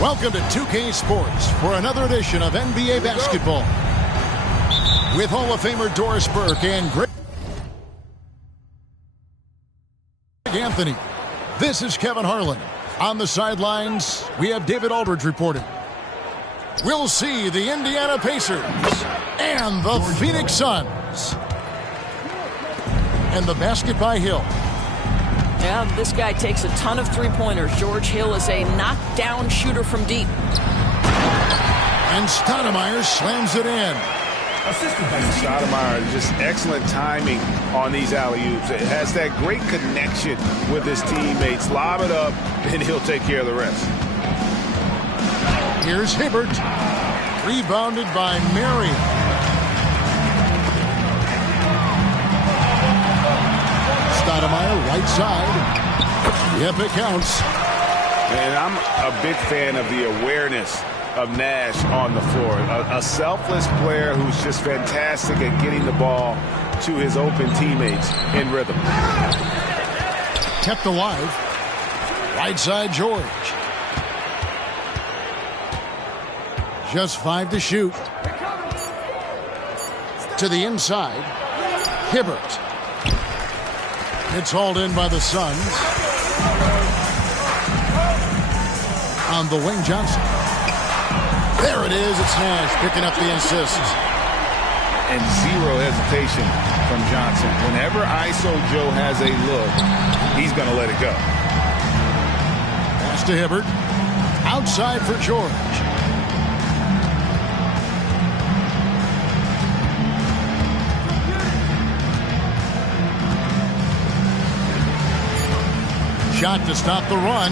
Welcome to 2K Sports for another edition of NBA basketball. With Hall of Famer Doris Burke and Greg Anthony. This is Kevin Harlan. On the sidelines, we have David Aldridge reporting. We'll see the Indiana Pacers and the Phoenix Suns. And the basket by Hill. Yeah, this guy takes a ton of three-pointers. George Hill is a knockdown shooter from deep. And Stoudemire slams it in. Stoudemire, just excellent timing on these alley-oops. It has that great connection with his teammates. Lob it up, and he'll take care of the rest. Here's Hibbert. Rebounded by Marion. Stoudemire, right side. Yep, it counts. And I'm a big fan of the awareness of Nash on the floor. A selfless player who's just fantastic at getting the ball to his open teammates in rhythm. Kept alive. Right side, George. Just 5 to shoot. To the inside. Hibbert. It's hauled in by the Suns. On the wing, Johnson. There it is. It's Nash picking up the assist. And zero hesitation from Johnson. Whenever ISO Joe has a look, he's going to let it go. Pass to Hibbert. Outside for George. Shot to stop the run.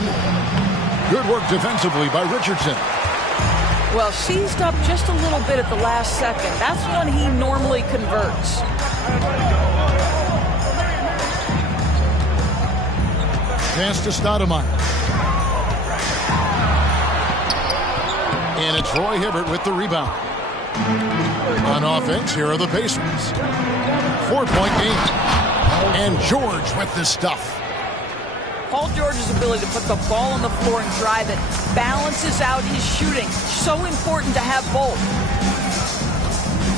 Good work defensively by Richardson. Well, seized up just a little bit at the last second. That's when he normally converts. Pass to Stoudemire. And it's Roy Hibbert with the rebound. On offense, here are the Pacers. 4-point game. And George with the stuff. Paul George's ability to put the ball on the floor and drive it balances out his shooting. So important to have both.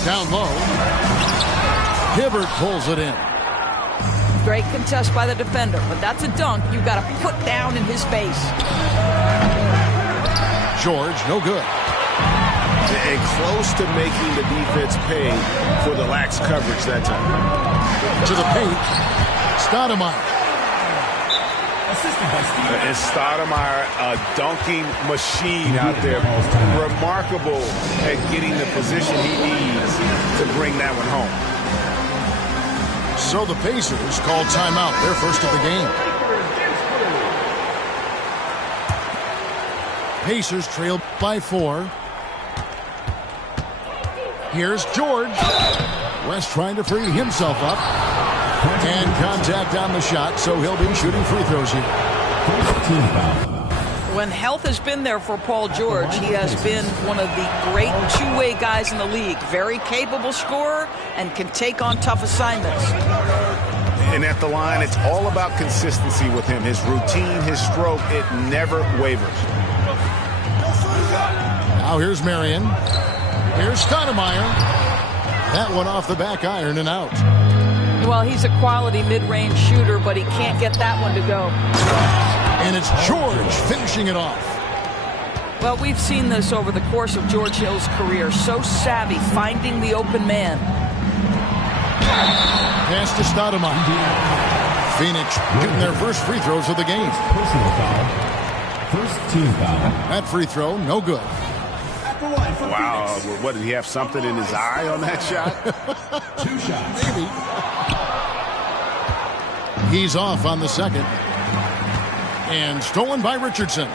Down low. Hibbert pulls it in. Great contest by the defender, but that's a dunk you've got to put down in his face. George, no good. And close to making the defense pay for the lax coverage that time. To the paint. Stoudemire. And Stoudemire, a dunking machine out there. Remarkable at getting the position he needs to bring that one home. So the Pacers call timeout, their first of the game. Pacers trail by 4. Here's George. West trying to free himself up. And contact on the shot, so he'll be shooting free throws here. When health has been there for Paul George, he has been one of the great two-way guys in the league. Very capable scorer and can take on tough assignments. And at the line, it's all about consistency with him. His routine, his stroke, it never wavers. Now here's Marion. Here's Stoudemire. That one off the back iron and out. Well, he's a quality mid-range shooter, but he can't get that one to go. And it's George finishing it off. Well, we've seen this over the course of George Hill's career. So savvy, finding the open man. Pass to Stoudemire. Phoenix getting their first free throws of the game. Personal foul. First team foul. That free throw, no good. Wow, what, did he have something in his eye on that shot? 2 shots. Maybe. He's off on the second. And stolen by Richardson.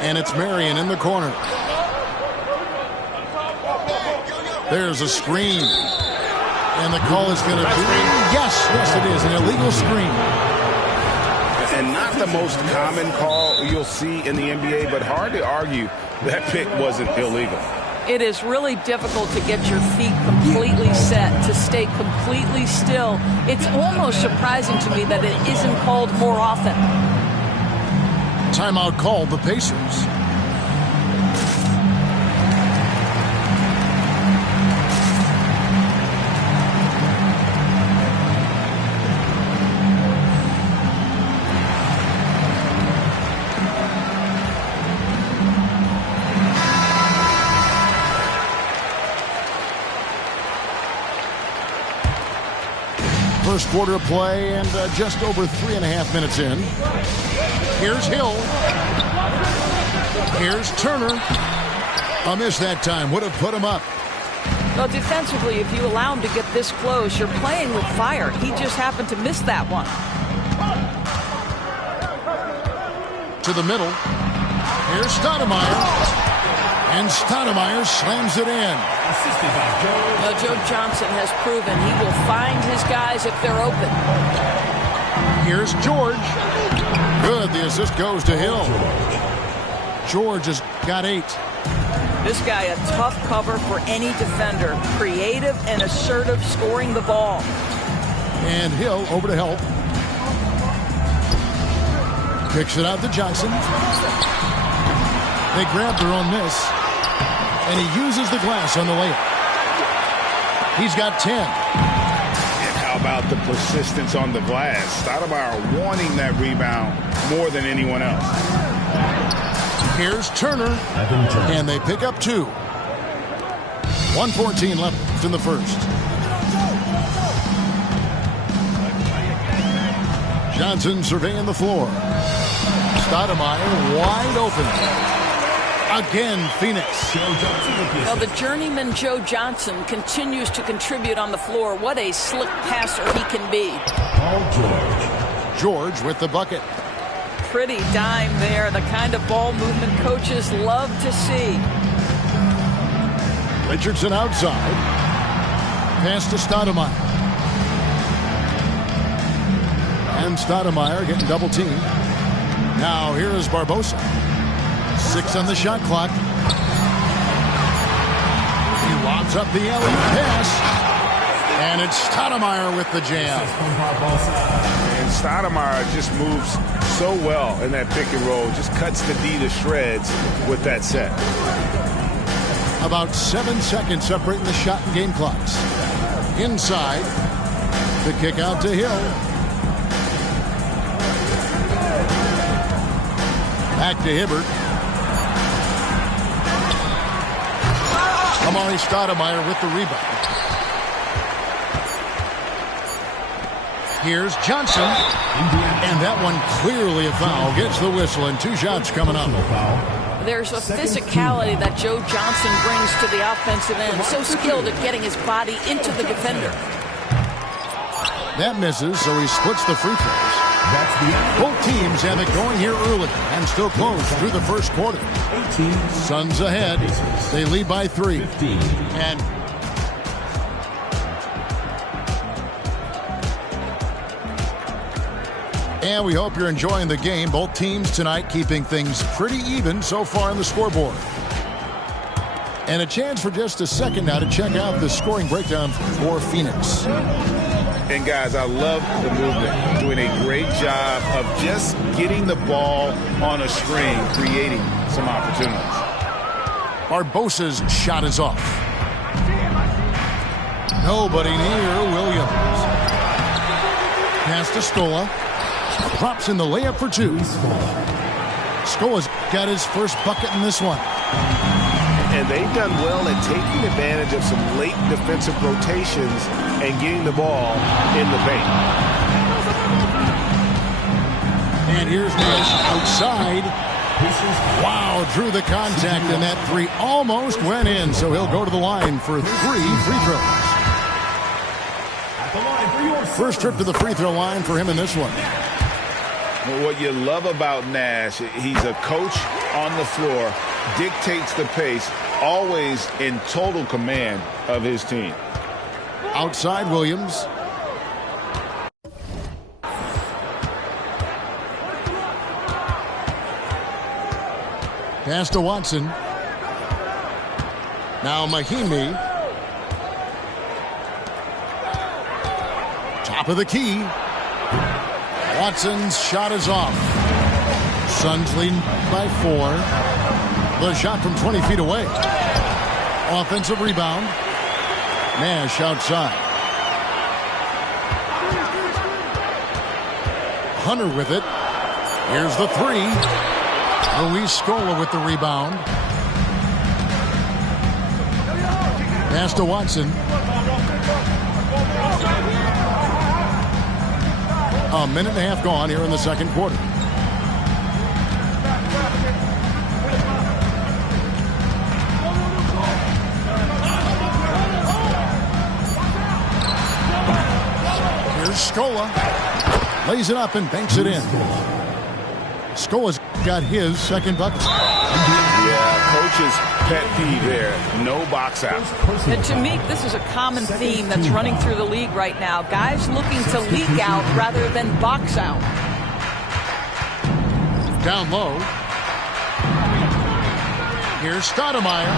And it's Marion in the corner. There's a screen. And the call is going to be... Yes, it is. An illegal screen. And not the most common call you'll see in the NBA, but hard to argue that pick wasn't illegal. It is really difficult to get your feet completely set, to stay completely still. It's almost surprising to me that it isn't called more often. Timeout called the Pacers. First quarter of play and just over 3.5 minutes in. Here's Hill. Here's Turner. A miss that time. Would have put him up. Well, defensively, if you allow him to get this close, you're playing with fire. He just happened to miss that one. To the middle. Here's Stoudemire. And Stoudemire slams it in. Joe Johnson has proven he will find his guys if they're open. Here's George. Good. The assist goes to Hill. George has got 8. This guy a tough cover for any defender. Creative and assertive scoring the ball. And Hill over to help. Kicks it out to Johnson. They grab their own miss. And he uses the glass on the layup. He's got 10. And how about the persistence on the glass? Stoudemire wanting that rebound more than anyone else. Here's Turner. And they pick up 2. 1:14 left in the first. Johnson surveying the floor. Stoudemire wide open. Again, Phoenix. Well, the journeyman Joe Johnson continues to contribute on the floor. What a slick passer he can be. George with the bucket. Pretty dime there. The kind of ball movement coaches love to see. Richardson outside. Pass to Stoudemire. And Stoudemire getting double teamed. Now here is Barbosa. 6 on the shot clock. He lobs up the alley pass. And it's Stoudemire with the jam. And Stoudemire just moves so well in that pick and roll. Just cuts the D to shreds with that set. About 7 seconds separating the shot and game clocks. Inside. The kick out to Hill. Back to Hibbert. Amari Stoudemire with the rebound. Here's Johnson. And that one clearly a foul. Gets the whistle and 2 shots coming up. There's a physicality that Joe Johnson brings to the offensive end. So skilled at getting his body into the defender. That misses, so he splits the free throws. Both teams have it going here early and still close through the first quarter. Suns ahead. They lead by 3. And we hope you're enjoying the game. Both teams tonight keeping things pretty even so far on the scoreboard. And a chance for just a second now to check out the scoring breakdown for Phoenix. And guys, I love the movement. Doing a great job of just getting the ball on a string, creating some opportunities. Barbosa's shot is off. Nobody near Williams. Pass to Scola. Drops in the layup for 2. Scola's got his first bucket in this one. And they've done well at taking advantage of some late defensive rotations and getting the ball in the paint. And here's Nash outside. Wow, drew the contact, and that 3 almost went in, so he'll go to the line for 3 free throws. First trip to the free throw line for him in this one. Well, what you love about Nash, he's a coach on the floor, dictates the pace, always in total command of his team. Outside Williams. Pass to Watson. Now Mahimi. Top of the key. Watson's shot is off. Suns leading by 4. The shot from 20 feet away. Offensive rebound. Nash outside. Hunter with it. Here's the 3. Luis Scola with the rebound. Pass to Watson. A minute and a half gone here in the second quarter. Here's Scola. Lays it up and banks it in. Scola's got his second bucket. Yeah, coach's pet peeve there. No box out. And to me, this is a common theme that's running through the league right now. Guys looking to leak out rather than box out. Down low. Here's Stoudemire.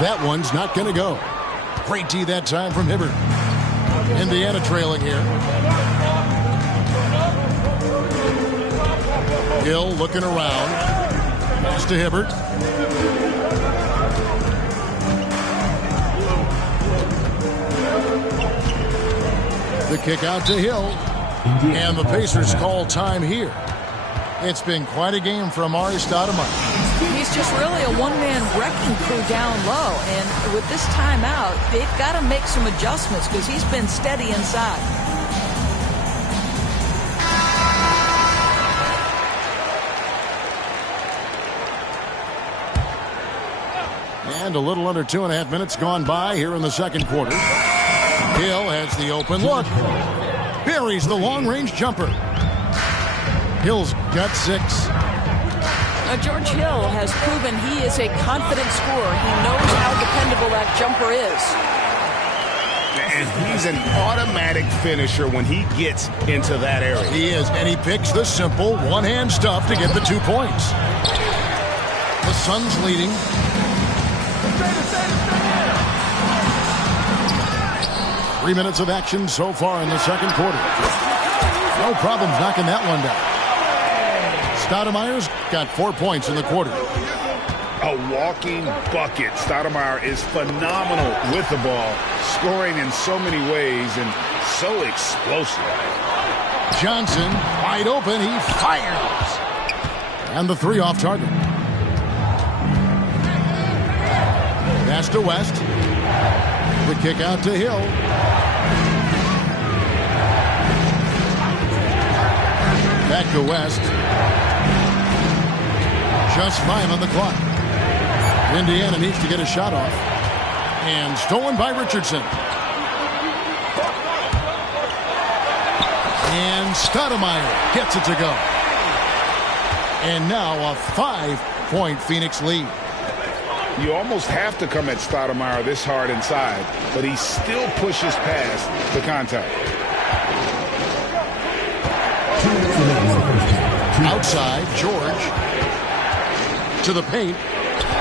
That one's not going to go. Great D that time from Hibbert. Indiana trailing here. Hill looking around. Pass to Hibbert. The kick out to Hill. And the Pacers call time here. It's been quite a game for Amar'e Stoudemire. He's just really a one-man wrecking crew down low. And with this timeout, they've got to make some adjustments because he's been steady inside. And a little under 2.5 minutes gone by here in the second quarter. Hill has the open look. Buries the long-range jumper. Hill's got 6. George Hill has proven he is a confident scorer. He knows how dependable that jumper is. And he's an automatic finisher when he gets into that area. He is, and he picks the simple one-hand stuff to get the 2 points. The Suns leading. Three minutes of action so far in the second quarter. No problems knocking that one down. Stoudemire's got 4 points in the quarter. A walking bucket. Stoudemire is phenomenal with the ball, scoring in so many ways and so explosive. Johnson, wide open, he fires. And the 3 off target. Pass to West. The kick out to Hill. Back to West. Just 5 on the clock. Indiana needs to get a shot off. And stolen by Richardson. And Stoudemire gets it to go. And now a 5-point Phoenix lead. You almost have to come at Stoudemire this hard inside, but he still pushes past the contact. Outside, George. To the paint.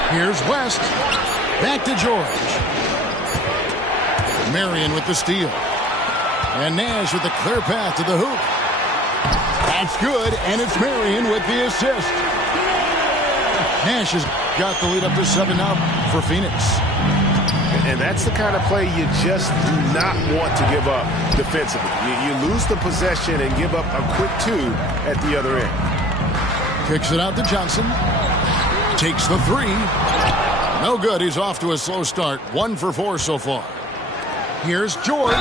Here's West. Back to George. Marion with the steal. And Nash with the clear path to the hoop. That's good, and it's Marion with the assist. Nash has got the lead up to 7 now for Phoenix. And that's the kind of play you just do not want to give up defensively. You lose the possession and give up a quick 2 at the other end. Kicks it out to Johnson. Takes the 3. No good. He's off to a slow start. 1 for 4 so far. Here's George.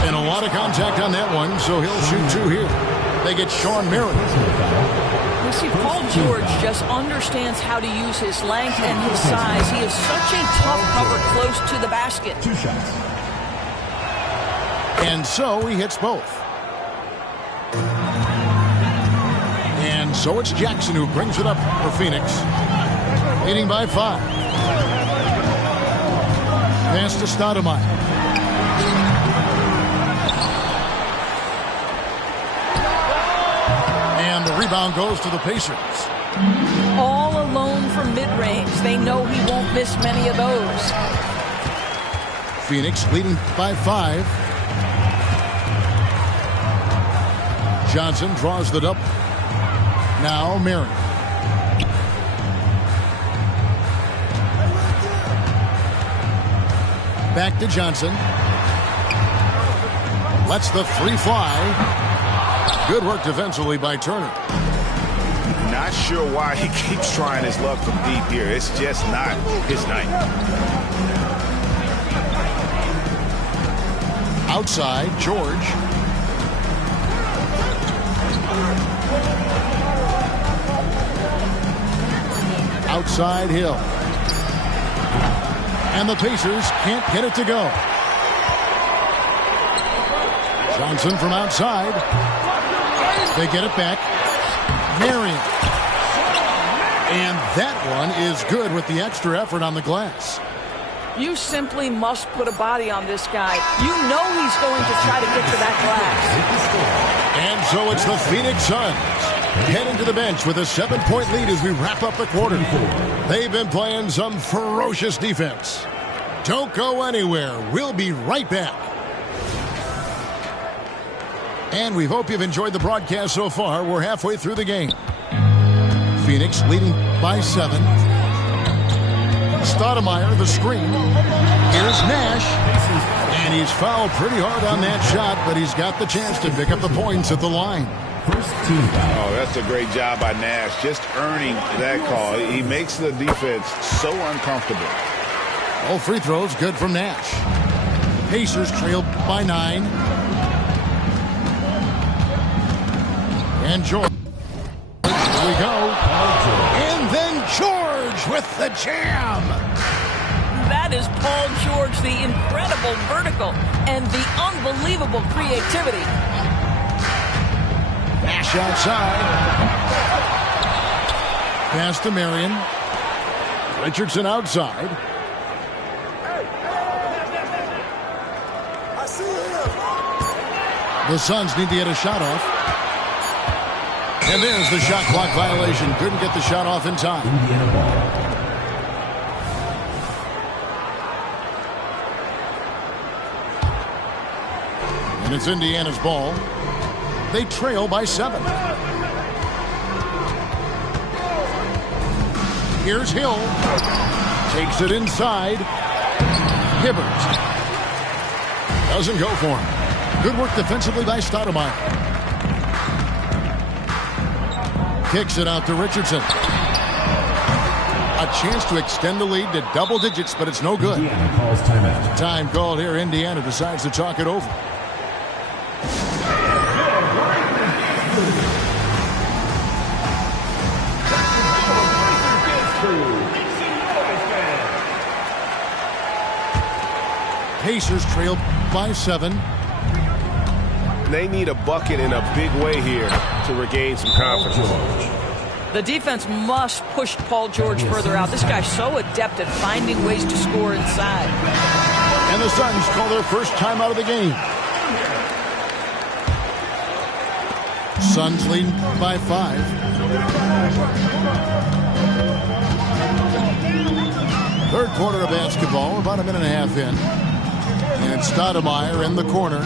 And a lot of contact on that one, so he'll shoot 2 here. They get Sean Marion. You see, Paul George just understands how to use his length and his size. He is such a tough cover close to the basket. 2 shots. And so he hits both. And so it's Jackson who brings it up for Phoenix. Leading by 5. Pass to Stoudemire. And the rebound goes to the Pacers. All alone from mid-range. They know he won't miss many of those. Phoenix leading by 5. Johnson draws the double. Now Marion. Back to Johnson. Lets the three fly. Good work defensively by Turner. Not sure why he keeps trying his luck from deep here. It's just not his night. Outside, George. Outside, Hill. And the Pacers can't get it to go. Johnson from outside. They get it back. Marion. And that one is good with the extra effort on the glass. You simply must put a body on this guy. You know he's going to try to get to that glass. And so it's the Phoenix Suns heading to the bench with a 7-point lead as we wrap up the quarter. They've been playing some ferocious defense. Don't go anywhere. We'll be right back. And we hope you've enjoyed the broadcast so far. We're halfway through the game. Phoenix leading by 7. Stoudemire, the screen. Here's Nash. And he's fouled pretty hard on that shot, but he's got the chance to pick up the points at the line. First team foul. Oh, that's a great job by Nash, just earning that call. He makes the defense so uncomfortable. All free throws good from Nash. Pacers trail by 9. And George. Here we go. And then George with the jam. That is Paul George, the incredible vertical and the unbelievable creativity. Nash outside. Pass to Marion. Richardson outside. The Suns need to get a shot off. And there's the shot clock violation. Couldn't get the shot off in time. Indiana ball. And it's Indiana's ball. They trail by 7. Here's Hill. Takes it inside. Hibbert. Doesn't go for him. Good work defensively by Stoudemire. Kicks it out to Richardson. A chance to extend the lead to double digits, but it's no good. Indiana calls timeout. Time called here. Indiana decides to talk it over. Pacers trail by 7. They need a bucket in a big way here to regain some confidence. The defense must push Paul George further out. This guy's so adept at finding ways to score inside. And the Suns call their first time out of the game. Suns lead by 5. Third quarter of basketball. We're about a minute and a half in. And Stoudemire in the corner.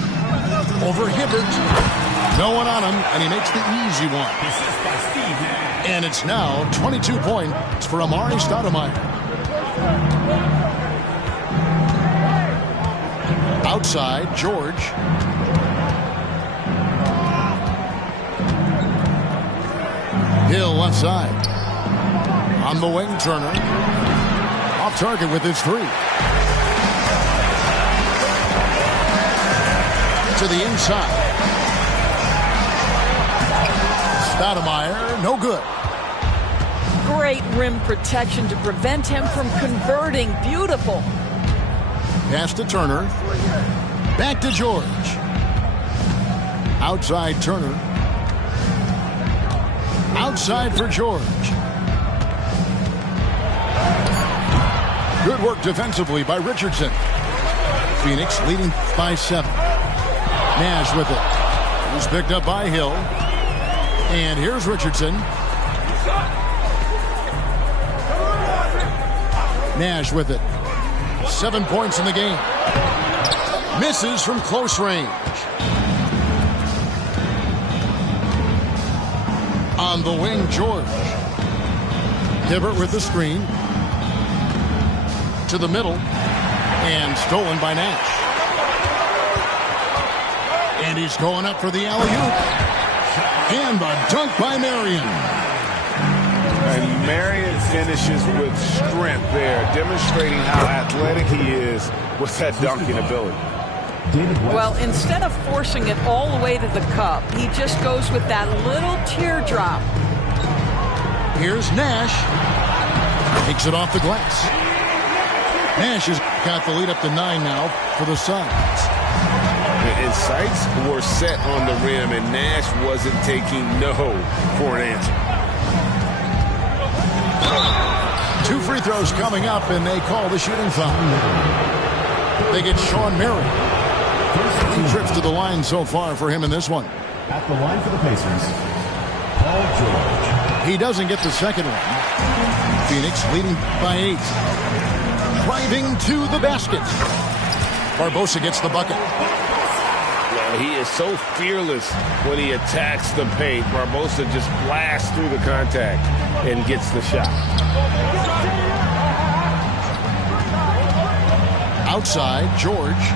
Over Hibbert. No one on him, and he makes the easy one. And it's now 22 points for Amari Stoudemire. Outside, George. Hill left side. On the wing, Turner. Off target with his 3. To the inside. Stoudemire, no good. Great rim protection to prevent him from converting. Beautiful. Pass to Turner. Back to George. Outside Turner. Outside for George. Good work defensively by Richardson. Phoenix leading by 7. Nash with it. He's picked up by Hill. And here's Richardson. Nash with it. 7 points in the game. Misses from close range. On the wing, George. Hibbert with the screen. To the middle. And stolen by Nash. And he's going up for the alley-oop. And the dunk by Marion. And Marion finishes with strength there, demonstrating how athletic he is with that dunking ability. Well, instead of forcing it all the way to the cup, he just goes with that little teardrop. Here's Nash. Takes it off the glass. Nash has got the lead up to 9 now for the Suns. And sights were set on the rim, and Nash wasn't taking no for an answer. 2 free throws coming up, and they call the shooting foul. They get Sean Marion. 3 trips to the line so far for him in this one. At the line for the Pacers, Paul George. He doesn't get the second one. Phoenix leading by 8. Driving to the basket. Barbosa gets the bucket. Well, he is so fearless when he attacks the paint. Barbosa just blasts through the contact and gets the shot. Outside, George.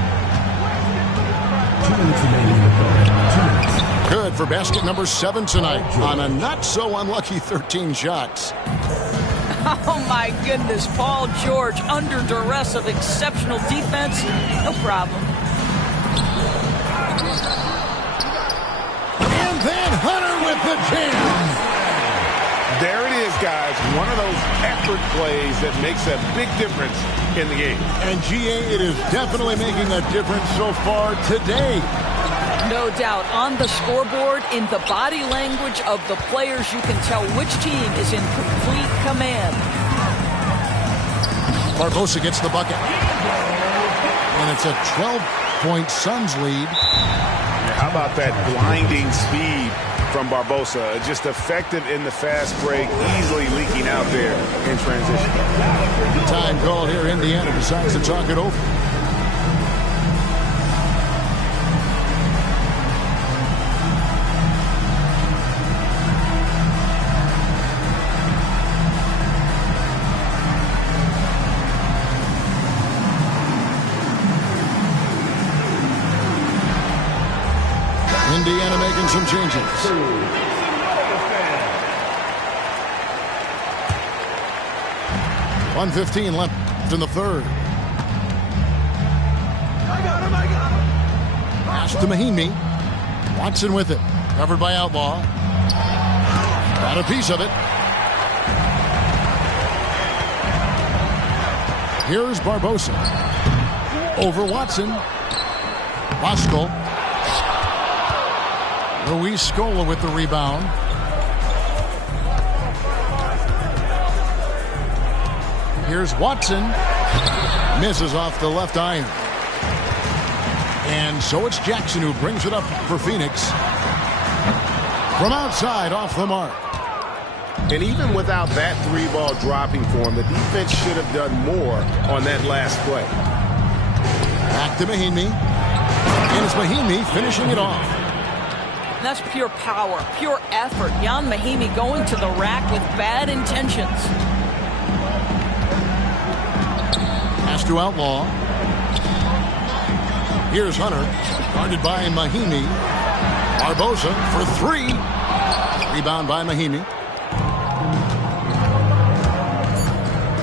2 minutes remaining in the quarter. 2 minutes. Good for basket number 7 tonight on a not-so-unlucky 13 shots. Oh, my goodness. Paul George under duress of exceptional defense. No problem. And then Hunter with the jam. There it is, guys. One of those effort plays that makes a big difference in the game. And GA, it is definitely making a difference so far today. No doubt. On the scoreboard, in the body language of the players, you can tell which team is in complete command. Barbosa gets the bucket. And it's a 12-point Suns lead. How about that blinding speed from Barbosa? Just effective in the fast break, easily leaking out there in transition. Time call here. Indiana decides to talk it over. Indiana making some changes. 1:15 left in the third. I got him. Pass to Mahinmi. Watson with it. Covered by Outlaw. Got a piece of it. Here's Barbosa. Over Watson. Bosco. Luis Scola with the rebound. Here's Watson. Misses off the left iron. And so it's Jackson who brings it up for Phoenix. From outside, off the mark. And even without that 3-ball dropping for him, the defense should have done more on that last play. Back to Mahinmi. And it's Mahinmi finishing it off. That's pure power, pure effort. Ian Mahinmi going to the rack with bad intentions. Pass to Outlaw. Here's Hunter. Guarded by Mahinmi. Barbosa for 3. Rebound by Mahinmi.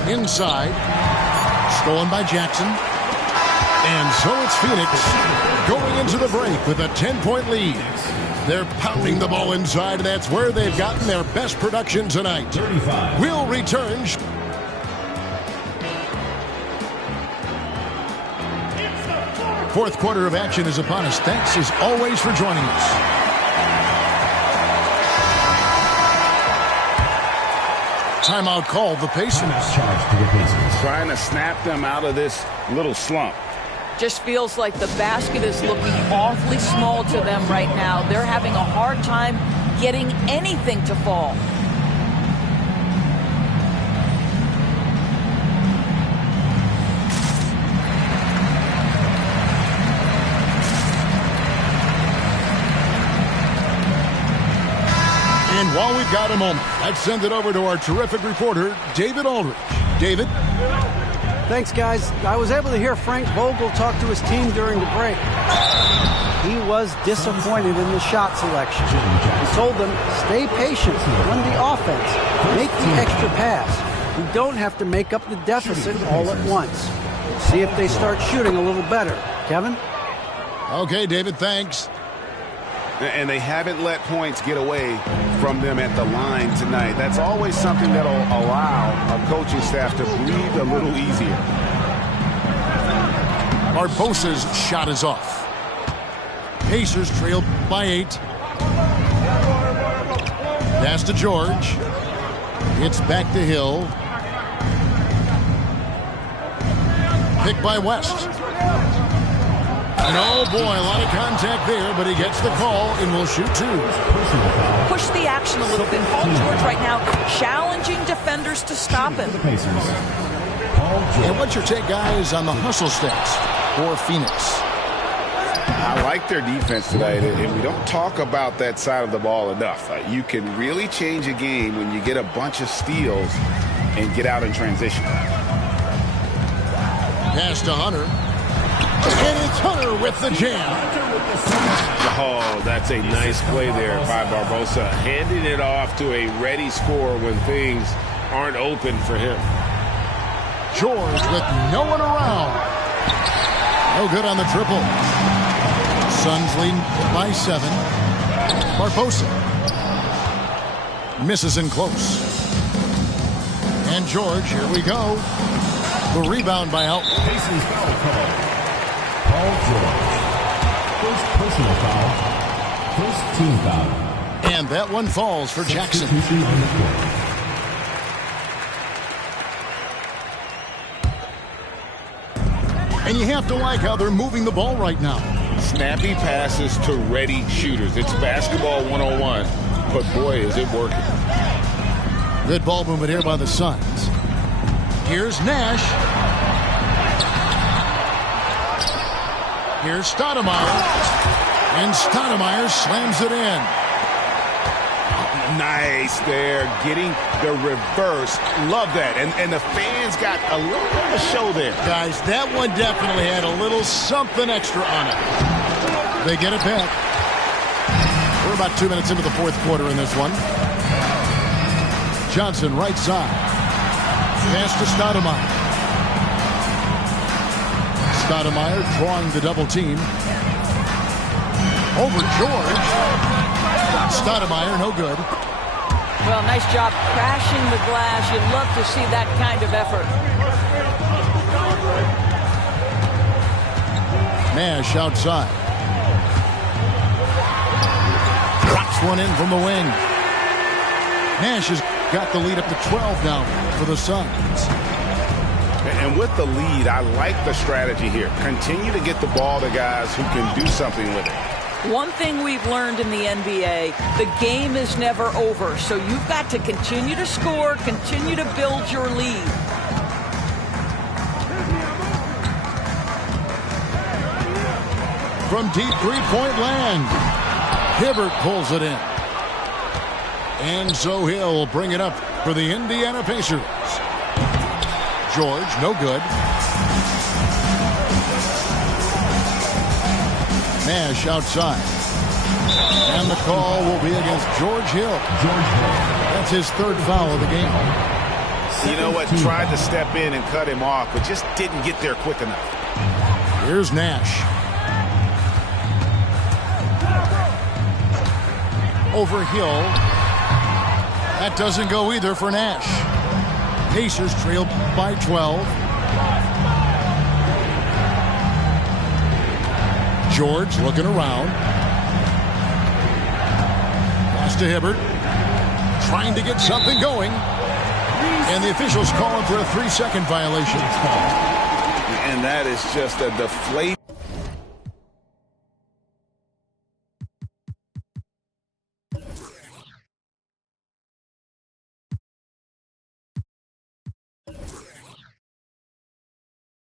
Inside. Stolen by Jackson. And so it's Phoenix going into the break with a 10-point lead. They're pounding the ball inside, and that's where they've gotten their best production tonight. 35. We'll return. Fourth quarter of action is upon us. Thanks as always for joining us. Timeout called the Pacers. Charge to the Pacers. Trying to snap them out of this little slump. Just feels like the basket is looking awfully small to them right now. They're having a hard time getting anything to fall. And While we've got a moment, let's send it over to our terrific reporter, David Aldridge. David? Thanks, guys. I was able to hear Frank Vogel talk to his team during the break. He was disappointed in the shot selection. He told them, stay patient, run the offense, make the extra pass. We don't have to make up the deficit all at once. See if they start shooting a little better. Kevin? Okay, David, thanks. And they haven't let points get away from them at the line tonight. That's always something that'll allow a coaching staff to breathe a little easier. Barbosa's shot is off. Pacers trail by 8. Pass to George. It's back to Hill. Picked by West. And oh boy, a lot of contact there, but he gets the call and will shoot 2. Push the action a little bit. Paul George right now challenging defenders to stop him. And what's your take, guys, on the hustle stats for Phoenix? I like their defense tonight, and we don't talk about that side of the ball enough. You can really change a game when you get a bunch of steals and get out in transition. Pass to Hunter. And it's Hunter with the jam. Oh, that's a nice play there by Barbosa. Handing it off to a ready scorer when things aren't open for him. George with no one around. No good on the triple. Suns lead by 7. Barbosa misses in close. And George, here we go. The rebound by Elton. Pacers foul call. Paul George. First personal foul. First team foul. And that one falls for Jackson. And you have to like how they're moving the ball right now. Snappy passes to ready shooters. It's basketball 101, but boy, is it working. Good ball movement here by the Suns. Here's Nash. Here's Stoudemire. And Stoudemire slams it in. Nice there, getting the reverse. Love that. And the fans got a little bit of a show there. Guys, that one definitely had a little something extra on it. They get it back. We're about 2 minutes into the fourth quarter in this one. Johnson, right side. Pass to Stoudemire. Stoudemire drawing the double team. Over George. Stoudemire, no good. Well, nice job crashing the glass. You'd love to see that kind of effort. Nash outside. Drops one in from the wing. Nash has got the lead up to 12 now for the Suns. And with the lead, I like the strategy here. Continue to get the ball to guys who can do something with it. One thing we've learned in the NBA, the game is never over. So you've got to continue to score, continue to build your lead. From deep three-point land, Hibbert pulls it in. And so he'll bring it up for the Indiana Pacers. George, no good. Nash outside. And the call will be against George Hill. That's his 3rd foul of the game. You know what? Tried to step in and cut him off, but just didn't get there quick enough. Here's Nash. Over Hill. That doesn't go either for Nash. Pacers trail by 12. George looking around. Pass to Hibbert. Trying to get something going. And the officials calling for a 3-second violation. And that is just a deflating.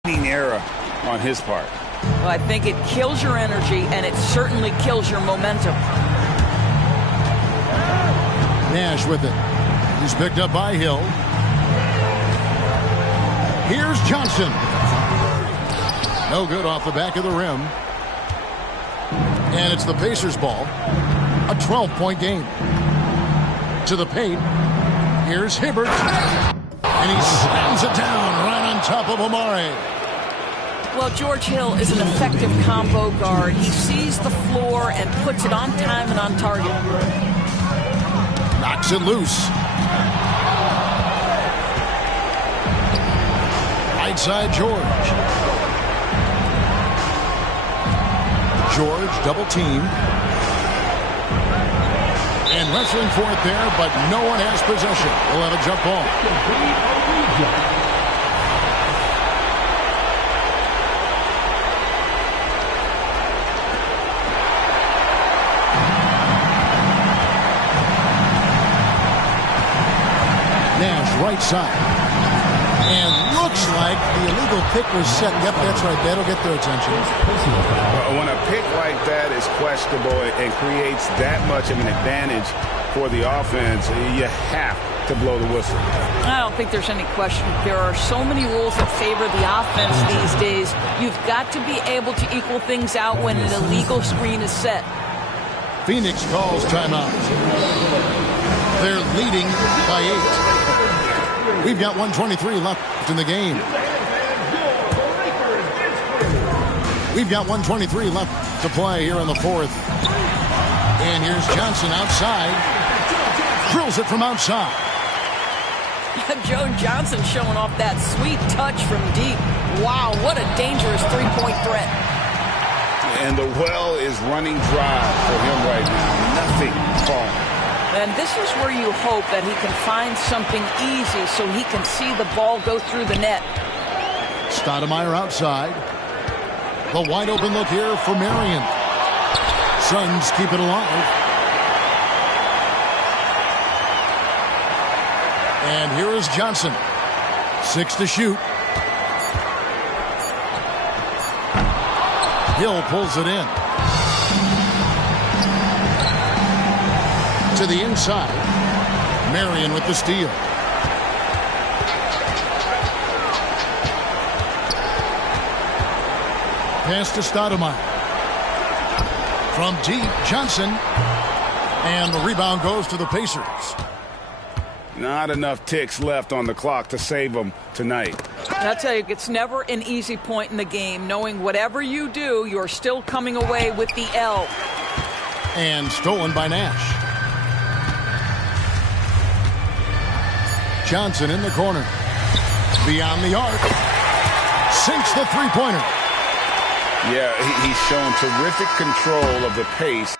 Error on his part. Well, I think it kills your energy, and it certainly kills your momentum. Nash with it. He's picked up by Hill. Here's Johnson. No good off the back of the rim. And it's the Pacers' ball. A 12-point game. To the paint. Here's Hibbert. And he slams it down right on top of Amare. Well, George Hill is an effective combo guard. He sees the floor and puts it on time and on target. Knocks it loose. Right side, George. George double team. And wrestling for it there, but no one has possession. We'll have a jump ball. Nash right side. And looks like the illegal pick was set. Yep, that's right. That'll get their attention. When a pick like that is questionable and creates that much of an advantage for the offense, you have to blow the whistle. I don't think there's any question. There are so many rules that favor the offense these days. You've got to be able to equal things out when an illegal screen is set. Phoenix calls timeout. They're leading by 8. We've got 1:23 left in the game. We've got 1:23 left to play here in the fourth. And here's Johnson outside. Drills it from outside. Joe Johnson showing off that sweet touch from deep. Wow, what a dangerous three-point threat. And the well is running dry for him right now. Nothing falling. And this is where you hope that he can find something easy so he can see the ball go through the net. Stoudemire outside. The wide open look here for Marion. Suns keep it alive. And here is Johnson. 6 to shoot. Hill pulls it in. To the inside. Marion with the steal. Pass to Stoudemire. From deep, Johnson. And the rebound goes to the Pacers. Not enough ticks left on the clock to save them tonight. I'll tell you, it's never an easy point in the game, knowing whatever you do, you're still coming away with the L. And stolen by Nash. Johnson in the corner. Beyond the arc. Sinks the three-pointer. Yeah, he's shown terrific control of the pace.